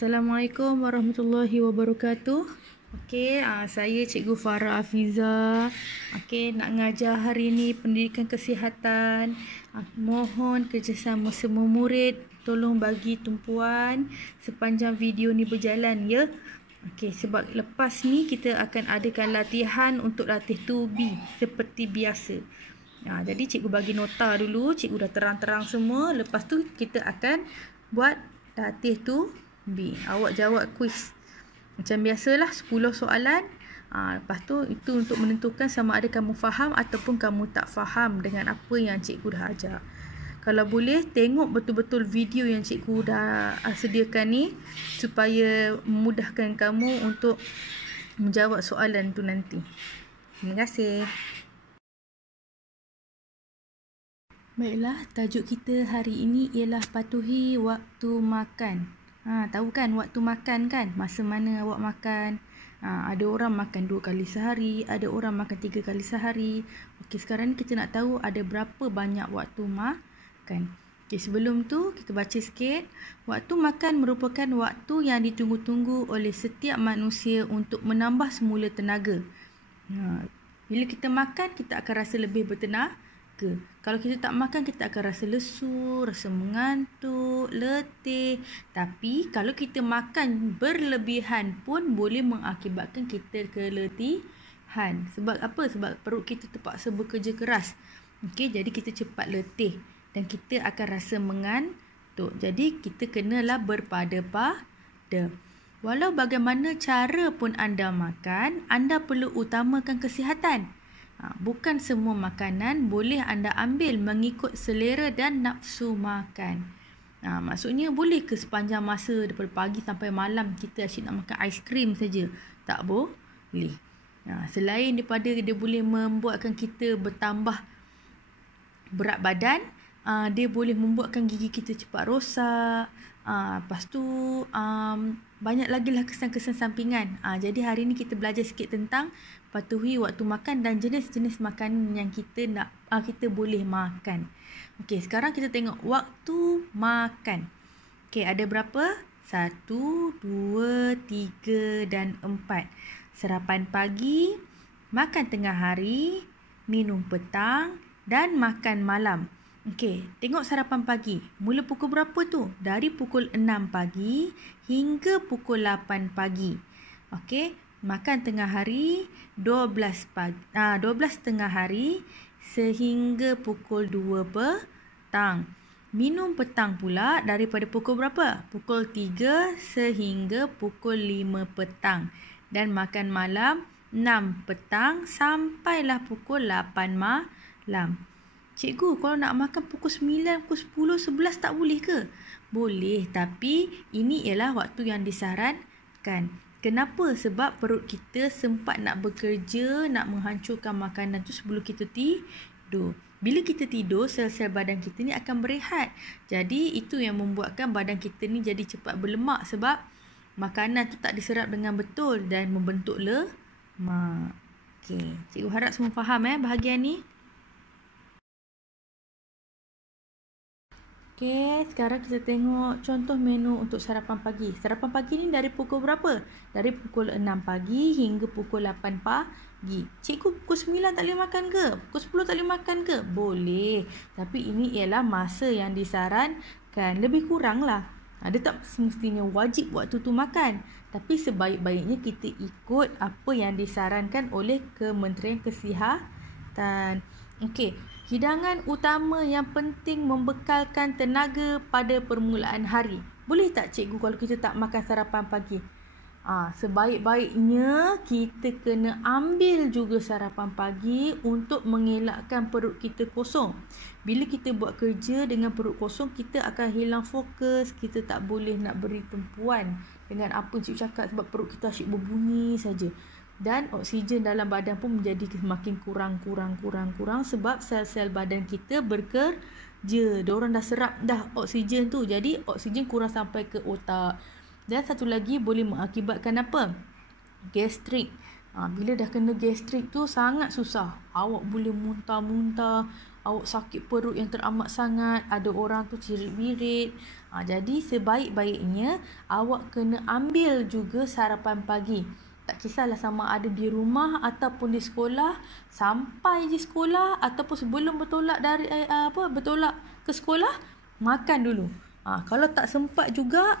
Assalamualaikum warahmatullahi wabarakatuh. Saya Cikgu Farah Afiza. Nak ngajar hari ini pendidikan kesihatan. Mohon kerjasama semua murid. Tolong bagi tumpuan sepanjang video ni berjalan ya. Sebab lepas ni kita akan adakan latihan untuk latih 2B seperti biasa. Jadi cikgu bagi nota dulu. Cikgu dah terang-terang semua. Lepas tu kita akan buat latih 2B. Awak jawab kuis macam biasalah, 10 soalan. Lepas tu itu untuk menentukan sama ada kamu faham ataupun kamu tak faham dengan apa yang cikgu dah ajar. Kalau boleh tengok betul-betul video yang cikgu dah sediakan ni supaya memudahkan kamu untuk menjawab soalan tu nanti. Terima kasih. Baiklah, tajuk kita hari ini ialah patuhi waktu makan. Tahu kan waktu makan kan? Masa mana awak makan? Ada orang makan 2 kali sehari, ada orang makan 3 kali sehari. Sekarang ni kita nak tahu ada berapa banyak waktu makan. Sebelum tu kita baca sikit. Waktu makan merupakan waktu yang ditunggu-tunggu oleh setiap manusia untuk menambah semula tenaga. Bila kita makan, kita akan rasa lebih bertenaga. Kalau kita tak makan, kita akan rasa lesu, rasa mengantuk, letih. Tapi kalau kita makan berlebihan pun boleh mengakibatkan kita keletihan. Sebab apa? Sebab perut kita terpaksa bekerja keras. Jadi kita cepat letih dan kita akan rasa mengantuk. Jadi kita kenalah berpada-pada. Walau bagaimana cara pun anda makan, anda perlu utamakan kesihatan. Bukan semua makanan boleh anda ambil mengikut selera dan nafsu makan. Maksudnya boleh ke sepanjang masa daripada pagi sampai malam kita asyik nak makan aiskrim saja? Tak boleh. Selain daripada dia boleh membuatkan kita bertambah berat badan, dia boleh membuatkan gigi kita cepat rosak. Lepas tu banyak lagi lah kesan-kesan sampingan. Jadi hari ni kita belajar sikit tentang patuhi waktu makan dan jenis-jenis makanan yang kita boleh makan. Sekarang kita tengok waktu makan. Ada berapa? 1, 2, 3 dan 4. Sarapan pagi, makan tengah hari, minum petang dan makan malam. Tengok sarapan pagi. Mula pukul berapa tu? Dari pukul 6 pagi hingga pukul 8 pagi. Makan tengah hari 12 tengah hari sehingga pukul 2 petang. Minum petang pula daripada pukul berapa? Pukul 3 sehingga pukul 5 petang. Dan makan malam 6 petang sampailah pukul 8 malam. Cikgu, kalau nak makan pukul 9, pukul 10, 11 tak boleh ke? Boleh, tapi ini ialah waktu yang disarankan. Kenapa? Sebab perut kita sempat nak bekerja, nak menghancurkan makanan tu sebelum kita tidur. Bila kita tidur, sel-sel badan kita ni akan berehat. Jadi itu yang membuatkan badan kita ni jadi cepat berlemak sebab makanan tu tak diserap dengan betul dan membentuk lemak. Cikgu harap semua faham bahagian ni. Sekarang kita tengok contoh menu untuk sarapan pagi. Sarapan pagi ni dari pukul berapa? Dari pukul 6 pagi hingga pukul 8 pagi. Cikgu, pukul 9 tak boleh makan ke? Pukul 10 tak boleh makan ke? Boleh. Tapi ini ialah masa yang disarankan. Lebih kurang lah. Dia tak semestinya wajib waktu tu makan. Tapi sebaik-baiknya kita ikut apa yang disarankan oleh Kementerian Kesihatan. Hidangan utama yang penting membekalkan tenaga pada permulaan hari. Boleh tak cikgu kalau kita tak makan sarapan pagi? Sebaik-baiknya kita kena ambil juga sarapan pagi untuk mengelakkan perut kita kosong. Bila kita buat kerja dengan perut kosong, kita akan hilang fokus. Kita tak boleh nak beri tumpuan dengan apa cikgu cakap sebab perut kita asyik berbunyi saja. Dan oksigen dalam badan pun menjadi semakin kurang sebab sel-sel badan kita bekerja. Diorang dah serap dah oksigen tu. Jadi oksigen kurang sampai ke otak. Dan satu lagi boleh mengakibatkan apa? Gastrik. Bila dah kena gastrik tu sangat susah. Awak boleh muntah-muntah. awak sakit perut yang teramat sangat, ada orang tu cirit-birit. Jadi sebaik-baiknya awak kena ambil juga sarapan pagi. Tak kisahlah sama ada di rumah ataupun di sekolah, sampai di sekolah ataupun sebelum bertolak ke sekolah, makan dulu. Kalau tak sempat juga,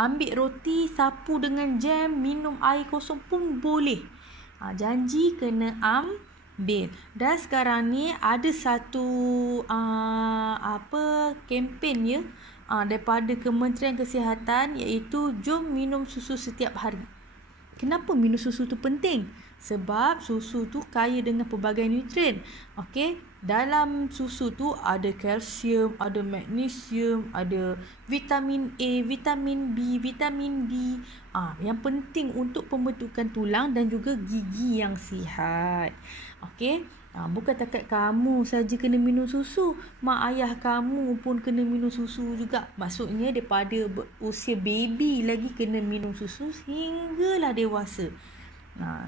ambil roti, sapu dengan jam, minum air kosong pun boleh. Janji kena ambil. Dan sekarang ni ada satu kempen ya, daripada Kementerian Kesihatan, iaitu jom minum susu setiap hari. Kenapa minum susu tu penting? Sebab susu tu kaya dengan pelbagai nutrien. Okey, dalam susu tu ada kalsium, ada magnesium, ada vitamin A, vitamin B, vitamin D. Yang penting untuk pembentukan tulang dan juga gigi yang sihat. Okey, bukan takat kamu saja kena minum susu, mak ayah kamu pun kena minum susu juga. Maksudnya daripada usia baby lagi kena minum susu hinggalah dewasa.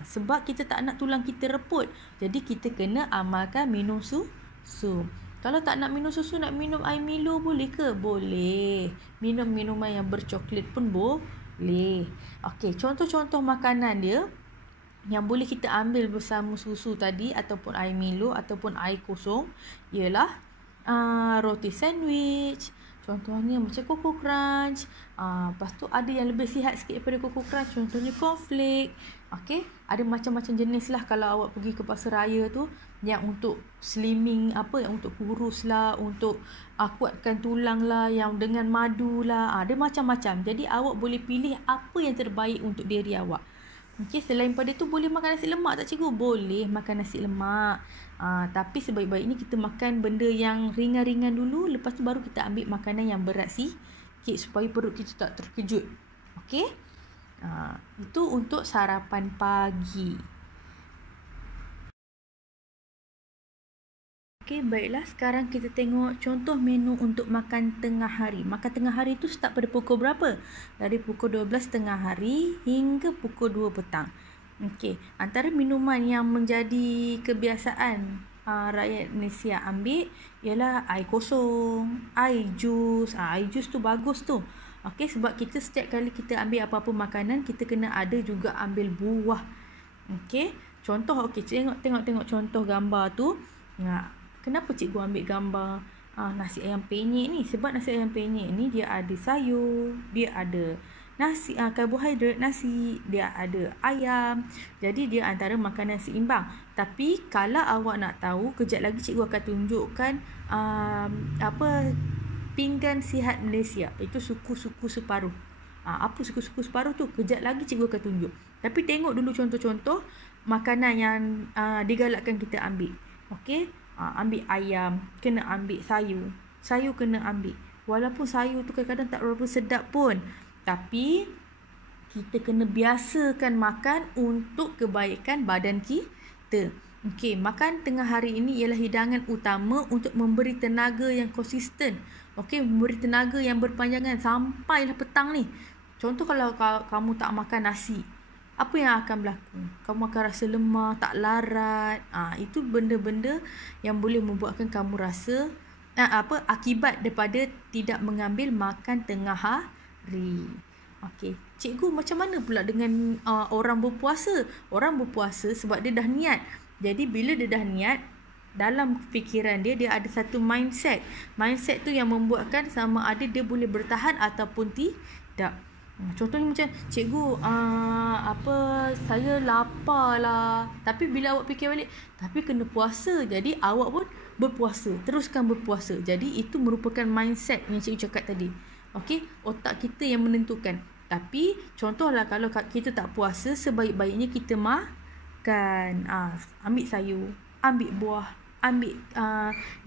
Sebab kita tak nak tulang kita reput, jadi kita kena amalkan minum susu. Kalau tak nak minum susu, nak minum air Milo boleh ke? Boleh. Minum minuman yang bercoklat pun boleh. Okey, contoh-contoh makanan dia yang boleh kita ambil bersama susu tadi ataupun air Milo ataupun air kosong ialah roti sandwich, contohnya macam Coco Crunch. Lepas tu ada yang lebih sihat sikit daripada Coco Crunch, contohnya cornflake. Okey, ada macam-macam jenis lah kalau awak pergi ke pasar raya tu, yang untuk slimming, yang untuk kurus lah, untuk kuatkan tulang lah, yang dengan madu lah. Ada macam-macam. Jadi awak boleh pilih apa yang terbaik untuk diri awak. Okey, selain pada tu boleh makan nasi lemak tak cikgu? Boleh makan nasi lemak. Tapi sebaik-baiknya kita makan benda yang ringan-ringan dulu, lepas tu baru kita ambil makanan yang berat sikit supaya perut kita tak terkejut. Okey? Itu untuk sarapan pagi. Okey, baiklah, sekarang kita tengok contoh menu untuk makan tengah hari. Makan tengah hari tu start pada pukul berapa? Dari pukul 12 tengah hari hingga pukul 2 petang. Okey, antara minuman yang menjadi kebiasaan rakyat Malaysia ambil ialah air kosong, air jus. Air jus tu bagus tu. Okey, sebab kita setiap kali kita ambil apa-apa makanan, kita kena ada juga ambil buah. Okey, contoh, tengok contoh gambar tu. Kenapa cikgu ambil gambar nasi ayam penyet ni? Sebab nasi ayam penyet ni dia ada sayur, dia ada nasi, karbohidrat nasi, dia ada ayam. Jadi dia antara makanan seimbang. Tapi kalau awak nak tahu, kejap lagi cikgu akan tunjukkan pinggan sihat Malaysia. Itu suku-suku separuh. Apa suku-suku separuh tu? Kejap lagi cikgu akan tunjuk. Tapi tengok dulu contoh-contoh makanan yang digalakkan kita ambil. Okey, ambil ayam, kena ambil sayur. Sayur kena ambil. Walaupun sayur tu kadang-kadang tak berapa sedap pun, tapi kita kena biasakan makan untuk kebaikan badan kita. Okey, makan tengah hari ini ialah hidangan utama untuk memberi tenaga yang konsisten. Okey, memberi tenaga yang berpanjangan sampailah petang ni. Contoh kalau kamu tak makan nasi, apa yang akan berlaku? Kamu akan rasa lemah, tak larat. Itu benda-benda yang boleh membuatkan kamu rasa akibat daripada tidak mengambil makan tengah hari. Okey, cikgu macam mana pula dengan orang berpuasa? Orang berpuasa sebab dia dah niat. Jadi bila dia dah niat, dalam fikiran dia ada satu mindset. Mindset tu yang membuatkan sama ada dia boleh bertahan ataupun tidak. Contohnya macam cikgu saya lapar lah, tapi bila awak fikir balik, tapi kena puasa, jadi awak pun berpuasa, teruskan berpuasa. Jadi itu merupakan mindset yang cikgu cakap tadi. Okey, otak kita yang menentukan. Tapi contohlah kalau kita tak puasa, sebaik-baiknya kita makan, ambil sayur, ambil buah, ambil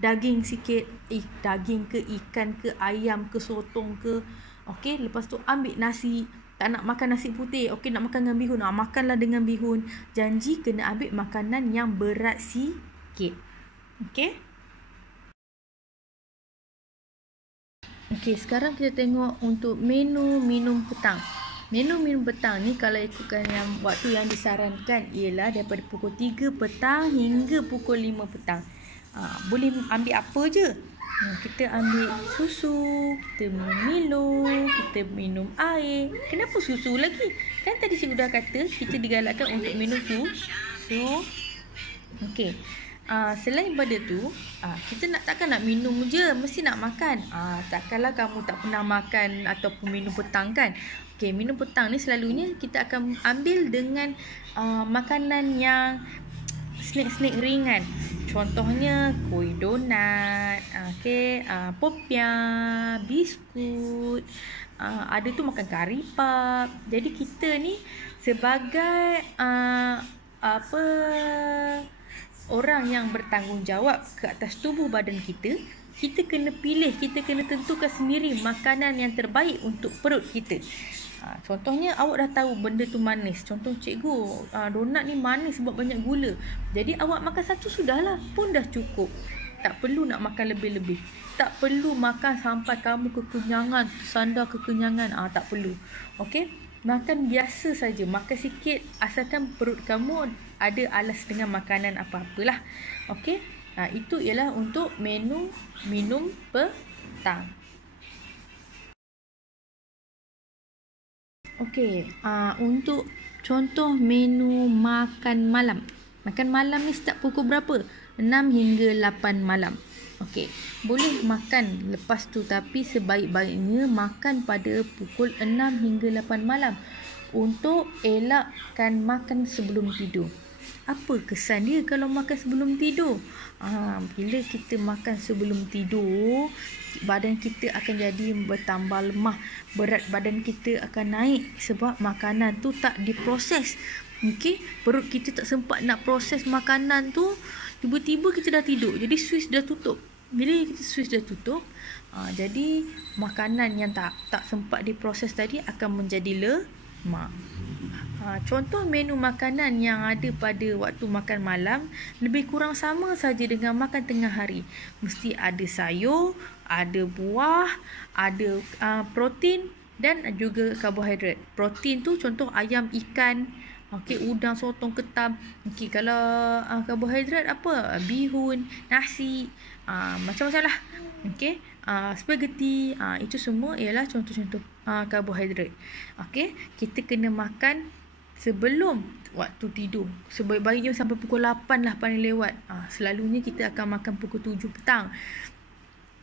daging sikit, daging ke, ikan ke, ayam ke, sotong ke. Okey, lepas tu ambil nasi. Tak nak makan nasi putih, okey, nak makan dengan bihun, makanlah dengan bihun. Janji kena ambil makanan yang berat sikit. Okey. Okey, sekarang kita tengok untuk menu minum petang. Menu minum petang ni kalau ikutkan yang waktu yang disarankan ialah daripada pukul 3 petang hingga pukul 5 petang. Boleh ambil apa je. Kita ambil susu, kita minum Milo, kita minum air. Kenapa susu lagi? Kan tadi cikgu dah kata kita digalakkan untuk minum susu. Okey. Selain pada tu, kita takkan nak minum je, mesti nak makan. Takkanlah kamu tak pernah makan ataupun minum petang kan? Okey, minum petang ni selalunya kita akan ambil dengan makanan yang snack-snack ringan. Contohnya kuih donat, popiah, biskut, ada tu makan kari pap. Jadi kita ni sebagai orang yang bertanggungjawab ke atas tubuh badan kita, kita kena pilih, kita kena tentukan sendiri makanan yang terbaik untuk perut kita. Contohnya awak dah tahu benda tu manis. Contoh cikgu, donat ni manis sebab banyak gula. Jadi awak makan satu sudahlah, pun dah cukup. Tak perlu nak makan lebih-lebih. Tak perlu makan sampai kamu kekenyangan, sandar kekenyangan. Tak perlu. Okey? Makan biasa saja, makan sikit asalkan perut kamu ada alas dengan makanan apa-apalah. Okey? Itu ialah untuk menu minum petang. Okey, untuk contoh menu makan malam. Makan malam ni start pukul berapa? 6 hingga 8 malam. Okey, boleh makan lepas tu, tapi sebaik-baiknya makan pada pukul 6 hingga 8 malam untuk elakkan makan sebelum tidur. Apa kesan dia kalau makan sebelum tidur? Bila kita makan sebelum tidur, badan kita akan jadi bertambah lemah, berat badan kita akan naik sebab makanan tu tak diproses. Okey, perut kita tak sempat nak proses makanan tu, tiba-tiba kita dah tidur. Jadi switch dah tutup. Bila kita switch dah tutup, jadi makanan yang tak sempat diproses tadi akan menjadi lemak. Contoh menu makanan yang ada pada waktu makan malam lebih kurang sama saja dengan makan tengah hari. Mesti ada sayur, ada buah, ada protein dan juga karbohidrat. Protein tu contoh ayam, ikan, udang, sotong, ketam. Kalau karbohidrat apa? Bihun, nasi, macam-macam lah. Spaghetti, itu semua ialah contoh-contoh karbohidrat. Kita kena makan sebelum waktu tidur. Sebaik-baiknya sampai pukul 8 lah paling lewat. Selalunya kita akan makan pukul 7 petang.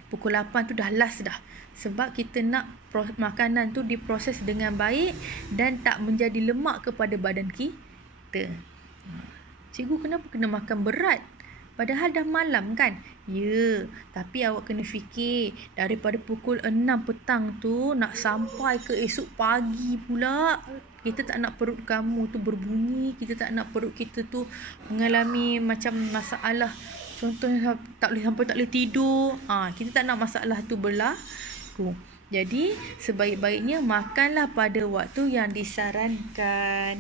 Pukul 8 tu dah last dah. Sebab kita nak makanan tu diproses dengan baik dan tak menjadi lemak kepada badan kita. Cikgu, kenapa kena makan berat? Padahal dah malam kan? Ya, tapi awak kena fikir daripada pukul 6 petang tu nak sampai ke esok pagi pula. Kita tak nak perut kamu tu berbunyi, kita tak nak perut kita tu mengalami macam masalah. Contohnya tak boleh tidur. Kita tak nak masalah tu berlaku. Jadi sebaik-baiknya makanlah pada waktu yang disarankan.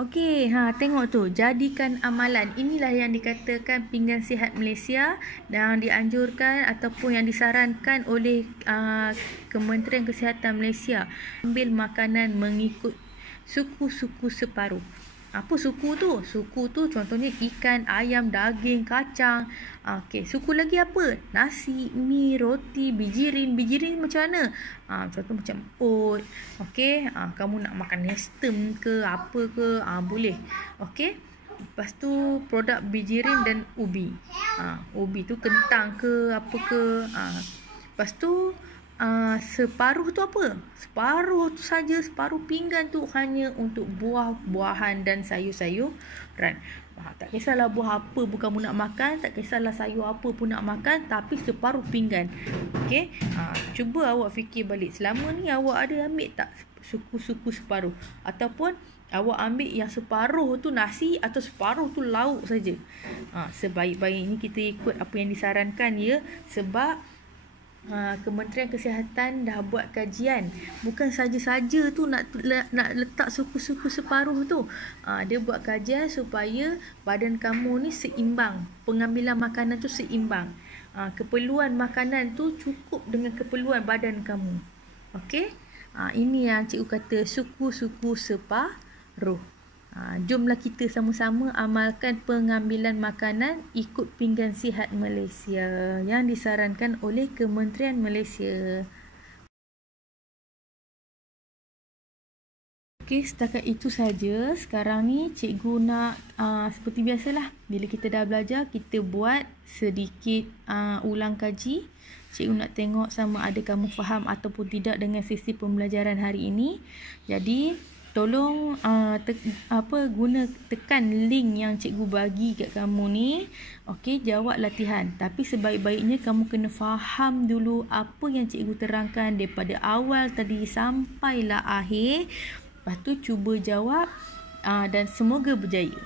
Okey, tengok tu, jadikan amalan. Inilah yang dikatakan Pinggan Sihat Malaysia dan dianjurkan ataupun yang disarankan oleh Kementerian Kesihatan Malaysia. Ambil makanan mengikut suku-suku separuh. Apa suku tu? Suku tu contohnya ikan, ayam, daging, kacang. Suku lagi apa? Nasi, mi, roti, bijirin. Bijirin macam mana? Contoh macam oat. Kamu nak makan nestem ke apa ke? Boleh. Lepas tu produk bijirin dan ubi. Ubi tu kentang ke apa ke? Lepas tu separuh tu apa? Separuh tu saja, separuh pinggan tu hanya untuk buah-buahan dan sayur-sayuran. Tak kisahlah buah apa pun kamu nak makan, tak kisahlah sayur apa pun nak makan, tapi separuh pinggan. Cuba awak fikir balik, selama ni awak ada ambil tak suku-suku separuh? Ataupun awak ambil yang separuh tu nasi atau separuh tu lauk saja? Sebaik-baiknya kita ikut apa yang disarankan ya, sebab Kementerian Kesihatan dah buat kajian. Bukan saja-saja tu nak letak suku-suku separuh tu. Dia buat kajian supaya badan kamu ni seimbang. Pengambilan makanan tu seimbang. Keperluan makanan tu cukup dengan keperluan badan kamu. Ini yang cikgu kata suku-suku separuh. Jomlah kita sama-sama amalkan pengambilan makanan ikut pinggan sihat Malaysia yang disarankan oleh Kementerian Malaysia. Okey, setakat itu saja. Sekarang ni cikgu nak seperti biasalah, bila kita dah belajar, kita buat sedikit ulang kaji. Cikgu nak tengok sama ada kamu faham ataupun tidak dengan sesi pembelajaran hari ini. Jadi tolong tekan link yang cikgu bagi kat kamu ni. Okey, jawab latihan. Tapi sebaik-baiknya kamu kena faham dulu apa yang cikgu terangkan daripada awal tadi sampailah akhir. Lepas tu cuba jawab dan semoga berjaya.